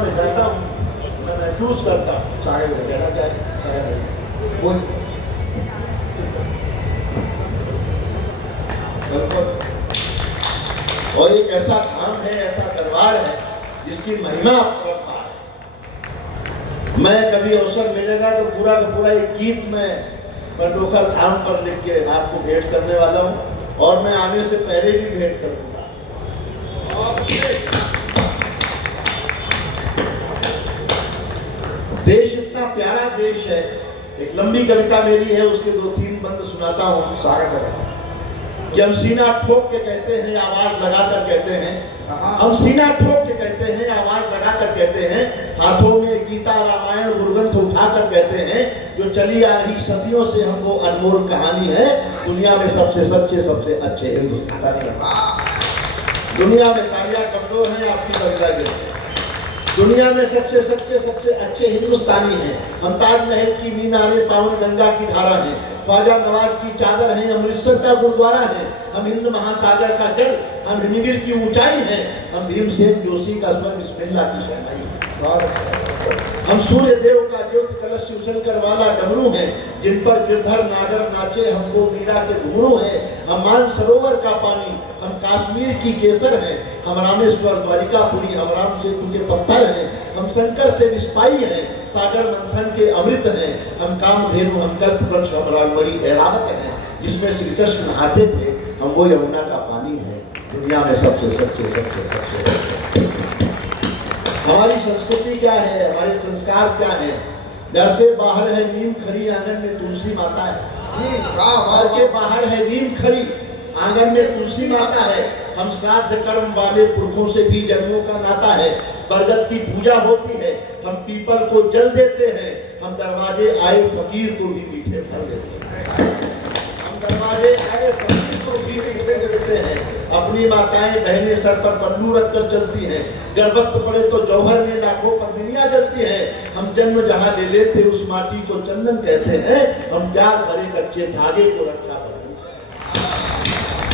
में जाता हूँ मैं महसूस करता हूँ सारे कहना चाहिए और एक ऐसा धाम है, ऐसा दरबार है जिसकी महिमा अपरंपार है। मैं कभी अवसर मिलेगा तो पूरा का पूरा एक गीत मैं पंडोखर धाम पर लिख के आपको भेंट करने वाला हूँ और मैं आने से पहले भी भेंट करूंगा। देश इतना प्यारा देश है, एक लंबी कविता मेरी है, उसके 2-3 बंद सुनाता हूँ। स्वागत है कि हम सीना ठोक के कहते हैं, आवाज लगाकर कहते हैं, हम सीना ठोक के कहते हैं, आवाज लगाकर कहते हैं, हाथों में गीता रामायण गुरुग्रंथ उठाकर कहते हैं, जो चली आ रही सदियों से हमको अनमोल कहानी है, दुनिया में सबसे सच्चे सबसे अच्छे हिंदुस्तानी। दुनिया में तालियां कमजोर हैं आपकी कविता के, दुनिया में सबसे सच्चे सबसे अच्छे हिंदुस्तानी हैं। हम ताजमहल की मीनारें, पावन गंगा की धारा हैं, ख्वाजा नवाज की चादर हैं, अमृतसर का गुरुद्वारा है, हम हिंद महासागर का जल, हम हिमगिर की ऊंचाई हैं, हम भीमसेन जोशी का स्वर बिस्मिल्लाह की शहनाई है, हम सूर्य देव का ज्योति कलश शिवशंकर वाला डमरू है, जिन पर गिरधर नागर नाचे, हमको मीरा के घुंघरू है, हम मानसरोवर का पानी, हम कश्मीर की केसर हैं, हम रामेश्वर द्वारिकापुरी, हम राम सेतु के पत्थर हैं, हम शंकर से निष्पाई हैं, सागर मंथन के अमृत हैं, हम कामधेनु, हम कल्पवृक्ष, हम रागमणि ऐरावत हैं, जिसमें श्री कृष्ण नहाते थे, हम वो यमुना का पानी है, दुनिया में सबसे सच्चे सबसे अच्छे। हमारी संस्कृति क्या है, हमारे संस्कार क्या है? घर से बाहर है नीम खरी, आंगन में तुलसी माता है। घर के बाहर है नीम खरी, आंगन में तुलसी माता है। हम श्राद्ध कर्म वाले पुरखों से भी जन्मों का नाता है। बरगद की पूजा होती है, हम पीपल को जल देते हैं, हम दरवाजे आए फकीर को भी मीठे फल देते हैं। हम दरवाजे आए फकीर को भी मीठे देते हैं। अपनी माताएं बहनें सर पर पल्लू रखकर चलती हैं, गर्भवत पड़े तो जौहर में लाखों पगड़ियां जलती हैं। हम जन्म जहां ले लेते उस माटी को चंदन कहते हैं। हम प्यार भरे कच्चे धागे को रक्षा बंधन,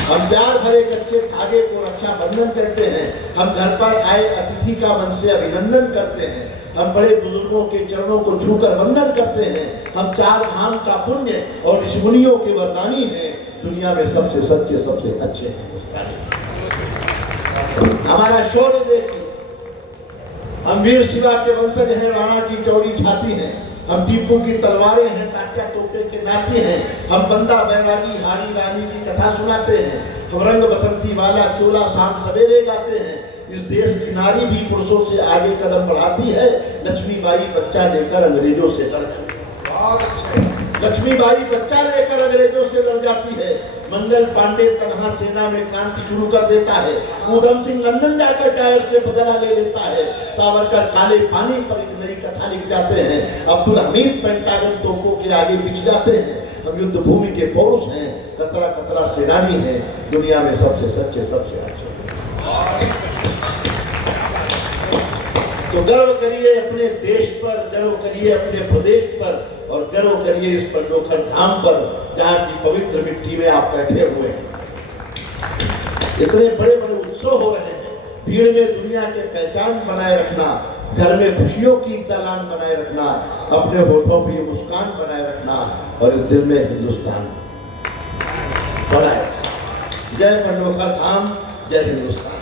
हम प्यार भरे कच्चे धागे को रक्षा बंधन कहते हैं। हम घर पर आए अतिथि का मन से अभिनंदन करते हैं। हम बड़े बुजुर्गों के चरणों को छूकर वंदन करते हैं। हम 4 धाम का पुण्य और ऋषि मुनियों के वरदानी हैं, दुनिया में सबसे सच्चे सबसे अच्छे। हमारा शौर्य देखिए, हम वीर शिवा के वंशज हैं, राणा की चौड़ी छाती हैं, हम टीपू की तलवारें हैं, तात्या तोपे के नाती हैं, हम बंदा बैरागी हारी रानी की कथा सुनाते हैं, हम रंग बसंती वाला चोला शाम सवेरे गाते हैं। इस देश की नारी भी पुरुषों से आगे कदम बढ़ाती है, लक्ष्मीबाई बच्चा लेकर अंग्रेजों से लड़ जाती है। लक्ष्मीबाई बच्चा लेकर अंग्रेजों से लड़ जाती है। मंगल पांडे तनहा सेना में क्रांति शुरू कर देता है। उधम सिंह लंदन जाकर टायर से बदला ले लेता है। सावरकर काले पानी पर एक नई कथा लिख जाते हैं। अब्दुल हमीद पेंटागन तोपों के आगे पिछ जाते हैं। हम युद्ध भूमि के पौरुष हैं, कतरा कतरा सेनानी हैं, दुनिया में सबसे सच्चे सबसे अच्छे। तो गर्व करिए अपने देश पर, गर्व करिए अपने प्रदेश पर, और गर्व करिए इस पंडोखर धाम पर, जहाँ की पवित्र मिट्टी में आप बैठे हुए हैं। इतने बड़े बड़े उत्सव हो रहे हैं, भीड़ में दुनिया के पहचान बनाए रखना, घर में खुशियों की दालान बनाए रखना, अपने होठों पर मुस्कान बनाए रखना, और इस दिल में हिंदुस्तान बढ़ाए। जय पंडोखर धाम, जय हिंदुस्तान।